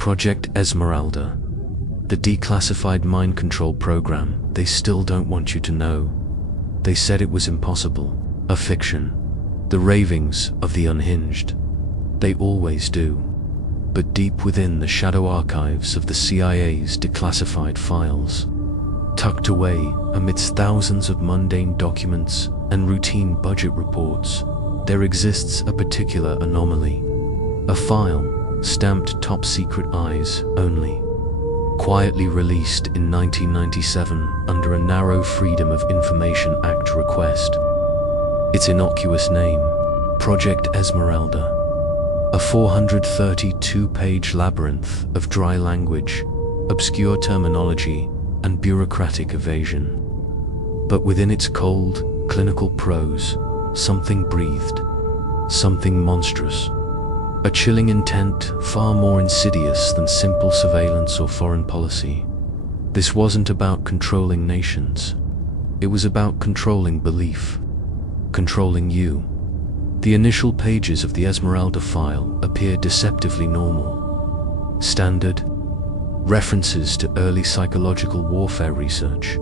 Project Esmeralda, the declassified mind control program they still don't want you to know. They said it was impossible, a fiction, the ravings of the unhinged. They always do. But deep within the shadow archives of the CIA's declassified files, tucked away amidst thousands of mundane documents and routine budget reports, there exists a particular anomaly. A file stamped top secret eyes only, quietly released in 1997 under a narrow Freedom of Information Act request. Its innocuous name, Project Esmeralda, a 432-page labyrinth of dry language, obscure terminology, and bureaucratic evasion. But within its cold, clinical prose, something breathed, something monstrous. A chilling intent far more insidious than simple surveillance or foreign policy. This wasn't about controlling nations. It was about controlling belief. Controlling you. The initial pages of the Esmeralda file appear deceptively normal. Standard. References to early psychological warfare research.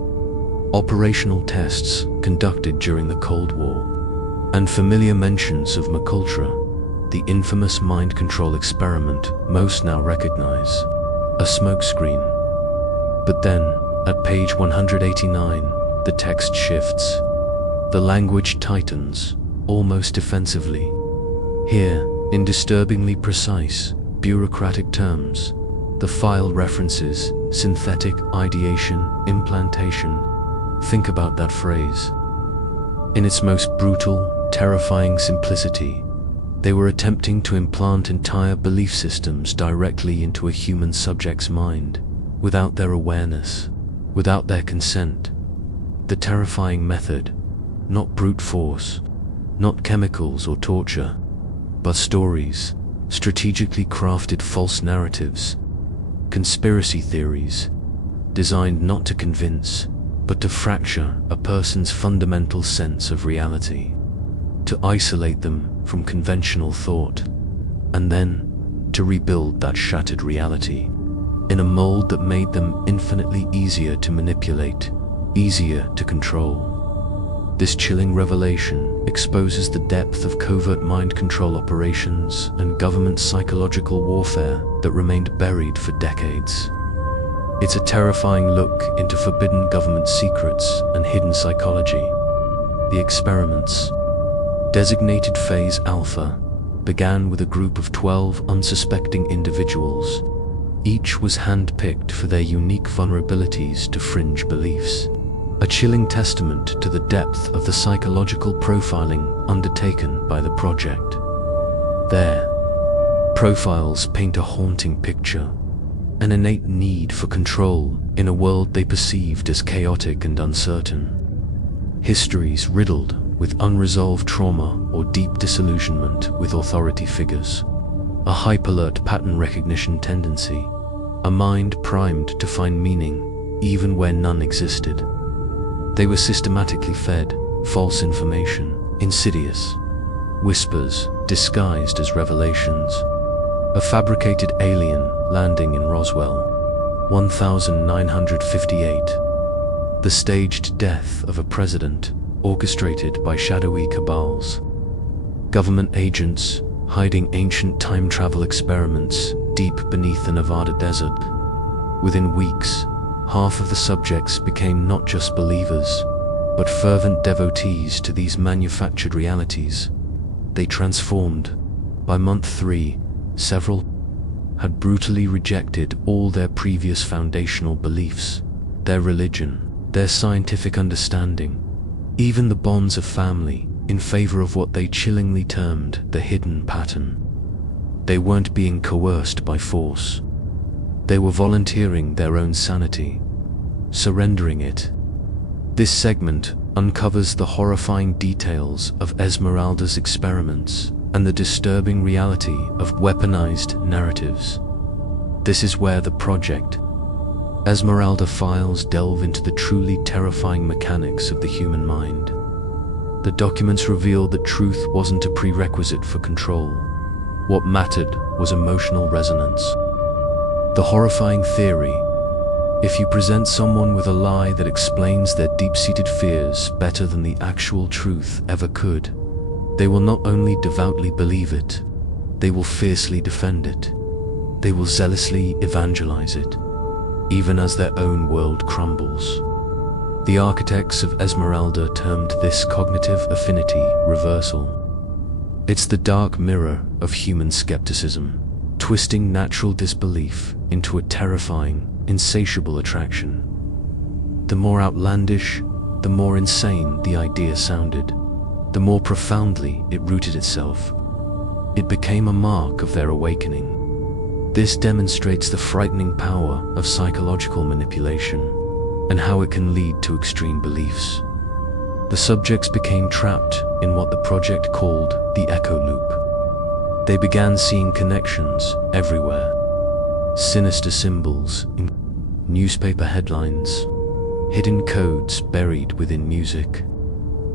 Operational tests conducted during the Cold War. And familiar mentions of MKULTRA, the infamous mind control experiment most now recognize, a smokescreen. But then, at page 189, the text shifts. The language tightens, almost defensively. Here, in disturbingly precise, bureaucratic terms, the file references synthetic ideation, implantation. Think about that phrase. In its most brutal, terrifying simplicity, they were attempting to implant entire belief systems directly into a human subject's mind, without their awareness, without their consent. The terrifying method, not brute force, not chemicals or torture, but stories, strategically crafted false narratives, conspiracy theories, designed not to convince, but to fracture a person's fundamental sense of reality, to isolate them from conventional thought, and then to rebuild that shattered reality in a mold that made them infinitely easier to manipulate, easier to control. This chilling revelation exposes the depth of covert mind control operations and government psychological warfare that remained buried for decades. It's a terrifying look into forbidden government secrets and hidden psychology. The experiments, designated Phase Alpha, began with a group of 12 unsuspecting individuals. Each was handpicked for their unique vulnerabilities to fringe beliefs, a chilling testament to the depth of the psychological profiling undertaken by the project. Their profiles paint a haunting picture, an innate need for control in a world they perceived as chaotic and uncertain. Histories riddled with unresolved trauma or deep disillusionment with authority figures, a hyper-alert pattern recognition tendency, a mind primed to find meaning even where none existed. They were systematically fed false information, insidious whispers disguised as revelations. A fabricated alien landing in Roswell, 1958. The staged death of a president orchestrated by shadowy cabals. Government agents hiding ancient time travel experiments deep beneath the Nevada desert. Within weeks, half of the subjects became not just believers, but fervent devotees to these manufactured realities. They transformed. By month 3, several had brutally rejected all their previous foundational beliefs, their religion, their scientific understanding, even the bonds of family, in favor of what they chillingly termed the hidden pattern. They weren't being coerced by force. They were volunteering their own sanity, surrendering it. This segment uncovers the horrifying details of Esmeralda's experiments and the disturbing reality of weaponized narratives. This is where the Project Esmeralda files delve into the truly terrifying mechanics of the human mind. The documents reveal that truth wasn't a prerequisite for control. What mattered was emotional resonance. The horrifying theory: if you present someone with a lie that explains their deep-seated fears better than the actual truth ever could, they will not only devoutly believe it, they will fiercely defend it. They will zealously evangelize it, even as their own world crumbles. The architects of Esmeralda termed this cognitive affinity reversal. It's the dark mirror of human skepticism, twisting natural disbelief into a terrifying, insatiable attraction. The more outlandish, the more insane the idea sounded, the more profoundly it rooted itself. It became a mark of their awakening. This demonstrates the frightening power of psychological manipulation and how it can lead to extreme beliefs. The subjects became trapped in what the project called the echo loop. They began seeing connections everywhere. Sinister symbols in newspaper headlines, hidden codes buried within music,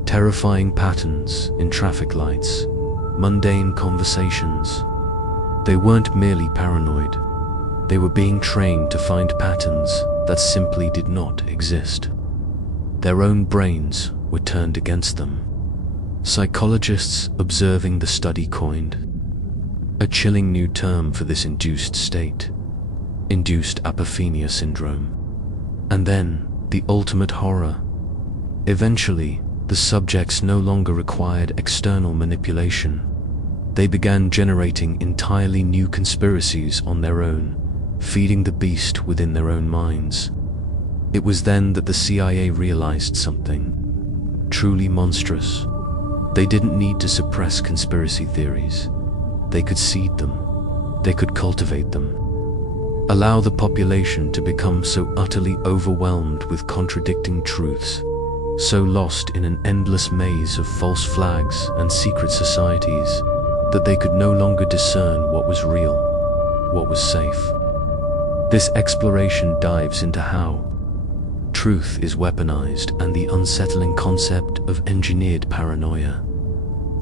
terrifying patterns in traffic lights, mundane conversations. They weren't merely paranoid. They were being trained to find patterns that simply did not exist. Their own brains were turned against them. Psychologists observing the study coined a chilling new term for this induced state: induced apophenia syndrome. And then, the ultimate horror. Eventually, the subjects no longer required external manipulation. They began generating entirely new conspiracies on their own, feeding the beast within their own minds. It was then that the CIA realized something truly monstrous. They didn't need to suppress conspiracy theories. They could seed them. They could cultivate them. Allow the population to become so utterly overwhelmed with contradicting truths, so lost in an endless maze of false flags and secret societies, that they could no longer discern what was real, what was safe. This exploration dives into how truth is weaponized and the unsettling concept of engineered paranoia.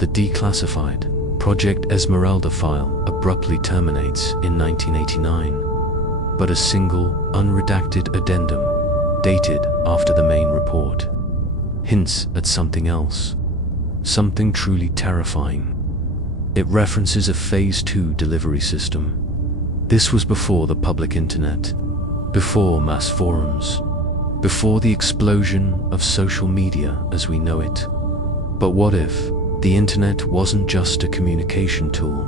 The Declassified Project Esmeralda file abruptly terminates in 1989, but a single, unredacted addendum, dated after the main report, hints at something else, something truly terrifying. It references a Phase 2 delivery system. This was before the public internet, before mass forums, before the explosion of social media as we know it. But what if the internet wasn't just a communication tool?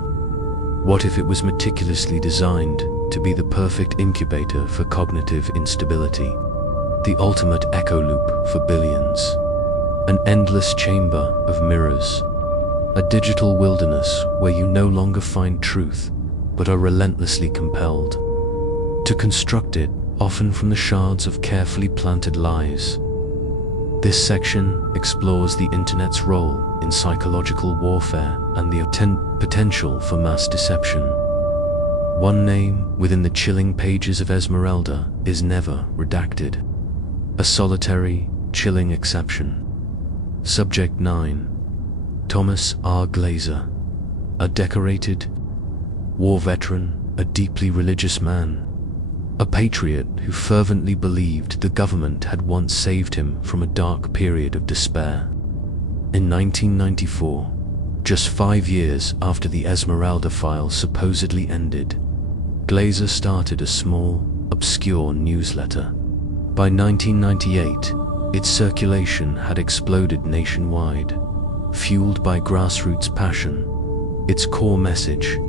What if it was meticulously designed to be the perfect incubator for cognitive instability, the ultimate echo loop for billions, an endless chamber of mirrors, a digital wilderness where you no longer find truth, but are relentlessly compelled to construct it, often from the shards of carefully planted lies. This section explores the internet's role in psychological warfare and the potential for mass deception. One name within the chilling pages of Esmeralda is never redacted. A solitary, chilling exception. Subject 9. Thomas R. Glazer, a decorated war veteran, a deeply religious man, a patriot who fervently believed the government had once saved him from a dark period of despair. In 1994, just 5 years after the Esmeralda file supposedly ended, Glazer started a small, obscure newsletter. By 1998, its circulation had exploded nationwide, fueled by grassroots passion. Its core message: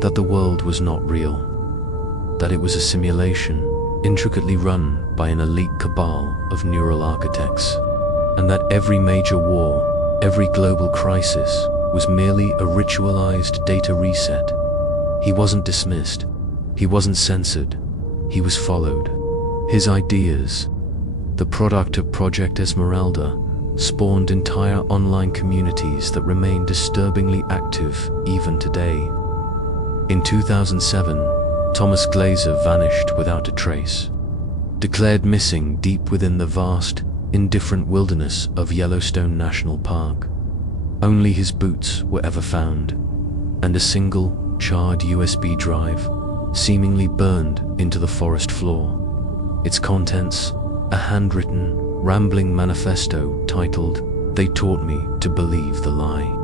that the world was not real, that it was a simulation intricately run by an elite cabal of neural architects, and that every major war, every global crisis was merely a ritualized data reset. He wasn't dismissed, he wasn't censored, he was followed. His ideas, the product of Project Esmeralda, spawned entire online communities that remain disturbingly active even today. In 2007, Thomas Glazer vanished without a trace, declared missing deep within the vast, indifferent wilderness of Yellowstone National Park. Only his boots were ever found, and a single, charred USB drive seemingly burned into the forest floor. Its contents, a handwritten, rambling manifesto titled, "They Taught Me to Believe the Lie."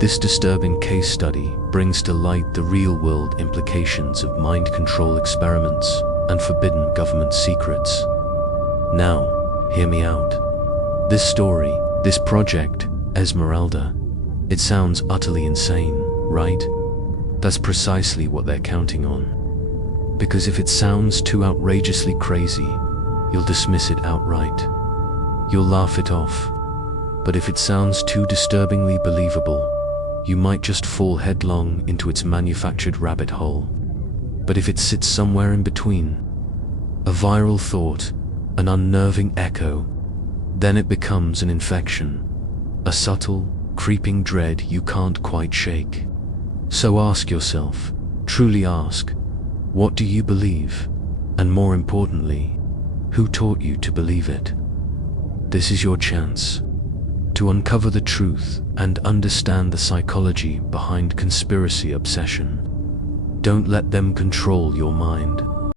This disturbing case study brings to light the real-world implications of mind control experiments and forbidden government secrets. Now, hear me out. This story, this project, Esmeralda, it sounds utterly insane, right? That's precisely what they're counting on. Because if it sounds too outrageously crazy, you'll dismiss it outright. You'll laugh it off. But if it sounds too disturbingly believable, you might just fall headlong into its manufactured rabbit hole. But if it sits somewhere in between, a viral thought, an unnerving echo, then it becomes an infection, a subtle, creeping dread you can't quite shake. So ask yourself, truly ask, what do you believe? And more importantly, who taught you to believe it? This is your chance to uncover the truth and understand the psychology behind conspiracy obsession. Don't let them control your mind.